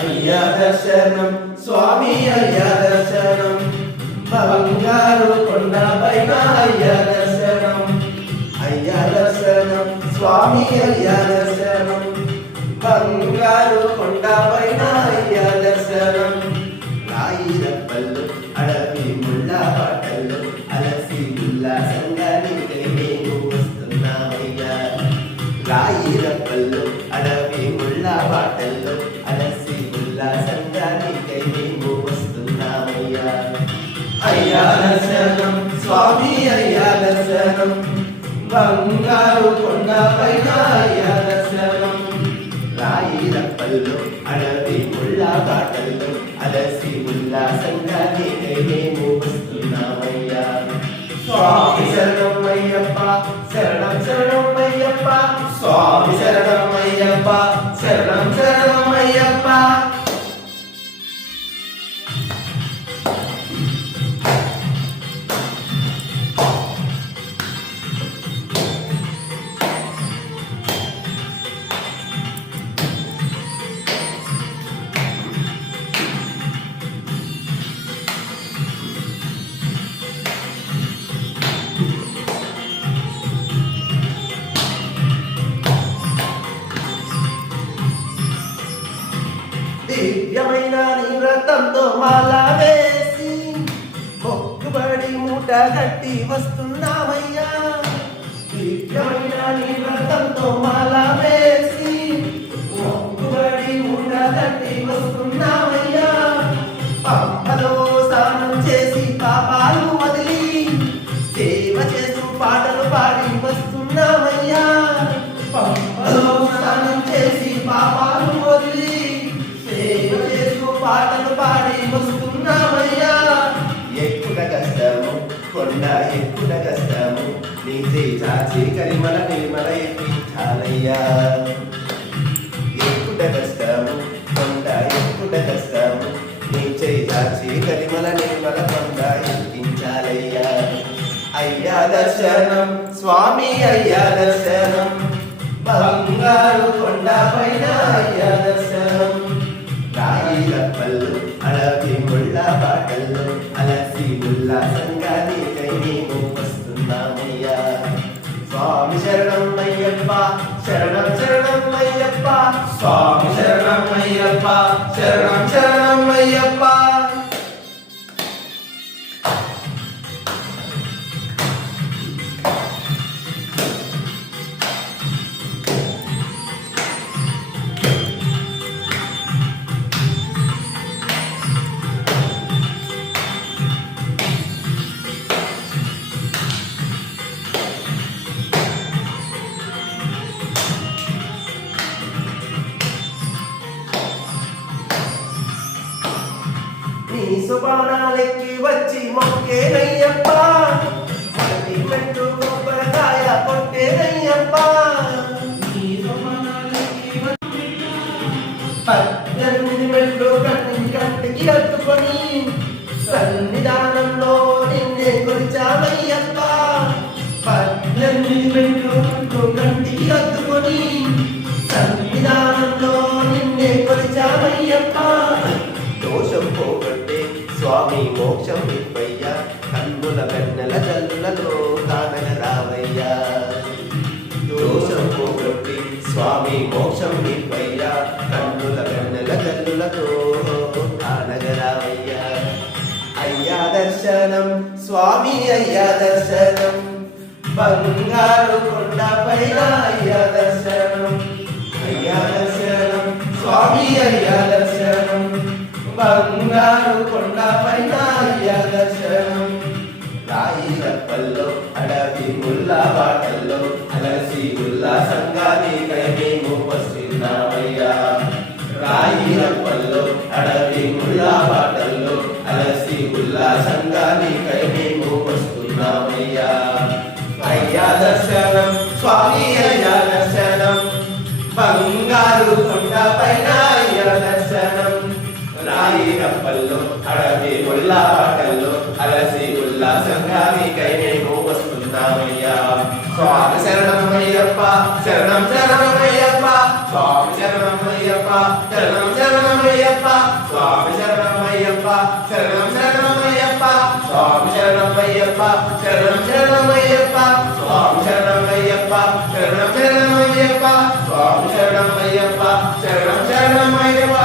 అయ్యా దర్శనం స్వామి అయ్యా దర్శనం బంగారు కొండ పైన అయ్యా దర్శనం అయ్యా దర్శనం స్వామి అయ్యా దర్శనం బంగారు కొండ పైన అయ్యా దర్శనం రాయిరప్పల్లో అడవి ముళ్ళ పాటల్లో అలసి ఉల్లాసంగా నీకై మేము వస్తున్నామయ్యా రాయిరప్పల్లో అడవి ముళ్ళ పాటల్లో అలసి ఉల్లాసంగా నీకై మేము వస్తున్నామయ్యా అయ్యా దర్శనం స్వామి అయ్యా దర్శనం బంగారు కొండ పైన అయ్యా దర్శనం రాయిరప్పల్లో అడవి ముళ్ళ పాటల్లో అలసి ఉల్లాసంగా నీకై మేము వస్తున్నామయ్యా స్వామి శరణం అయ్యప్ప శరణం శరణం అయ్యప్ప స్వామి శరణం అయ్యప్ప శరణం శరణం అయ్యప్ప దివ్యమైన నీ వ్రతంతో మాల వేసి మొక్కుబడి మూట కట్టి వస్తున్నామయ్యా దివ్యమైన నీ వ్రతంతో మాల వేసి మొక్కుబడి మూట కట్టి వస్తున్నామయ్యా పంపలో స్నానం చేసి పాపాలు వదిలి సేవ చేస్తూ పాటలు పాడి వస్తున్నామయ్యా పంపలో స్నానం చేసి పాపాలు వదిలి పాటలు పాడి వస్తున్నామయ్యా ఎక్కువ కష్టము కొండ ఎక్కువ కష్టము నీ చాచి కరిమల నిర్మల ఎక్కించాలయ్యా ఎక్కువ కష్టము కొండ ఎక్కువ కష్టము నీ చాచి కరిమల నిర్మల కొండ ఎక్కించాలయ్యా అయ్యా దర్శనం స్వామి అయ్యా దర్శనం బంగారు కొండ పైన అయ్యా దర్శనం రాయిరప్పల్లో అడవి ముళ్ళ పాటల్లో అలసి ఉల్లాసంగా నీకై మేము వస్తున్నామయ్యా స్వామి శరణం అయ్యప్ప శరణం శరణం అయ్యప్ప స్వామి శరణం అయ్యప్ప శరణం శరణం అయ్యప్ప నీ సుబాణాలెక్కి వచ్చి మొక్కేనయ్యప్ప మొదటి మెట్టు కొబ్బరికాయ కొట్టేనయ్యప్ప నీ సుబాణాలెక్కి వచ్చి 18 మెట్లు కంటికి కట్టుకొని సన్నిధానంలో నిన్నే కొలిచామయ్యప్ప 18 మెట్లు కంటికి కట్టుకొని సన్నిధానంలో నిన్నే కొలిచామయ్యప్ప దోషం పోగొట్టే స్వామి మోక్షం ఇవ్వయ్యా కన్నుల వెన్నెల జల్లులలో కానగ రావయ్యా దోషం పోగొట్టి స్వామి మోక్షం ఇవ్వయ్యా కన్నుల వెన్నెల జల్లులతో కానగ రావయ్యా అయ్యా దర్శనం స్వామి అయ్యా దర్శనం బంగారు కొండ పైన అయ్యా దర్శనం అయ్యా దర్శనం స్వామి అయ్యా దర్శనం బంగారు కొండ పైన అయ్యా దర్శనం రాయిరప్పల్లో అడవి ముళ్ళ పాటల్లో అలసి ఉల్లాసంగా నీకై మేము వస్తున్నామయ్యా రాయిరప్పల్లో అడవి ముళ్ళ పాటల్లో అలసి ఉల్లాసంగా నీకై మేము వస్తున్నామయ్యా అయ్యా దర్శనం స్వామి అయ్యా దర్శనం బంగారు కొండ పైన అయ్యా దర్శనం రాయిరప్పల్లో అడవి ముళ్ళ పాటల్లో అలసి ఉల్లాసంగా నీకై మేము వస్తున్నామయ్యా స్వామి శరణమయ్యప్ప శరణం శరణమయ్యప్ప స్వామి శరణమయ్యప్ప శరణం శరణమయ్యప్ప స్వామి శరణమయ్యప్ప శరణం శరణమయ్యప్ప స్వామి శరణమయ్యప్ప శరణం శరణమయ్యప్ప స్వామి శరణమయ్యప్ప శరణం శరణమయ్యప్ప స్వామి శరణమయ్యప్ప శరణం శరణమయ్యప్ప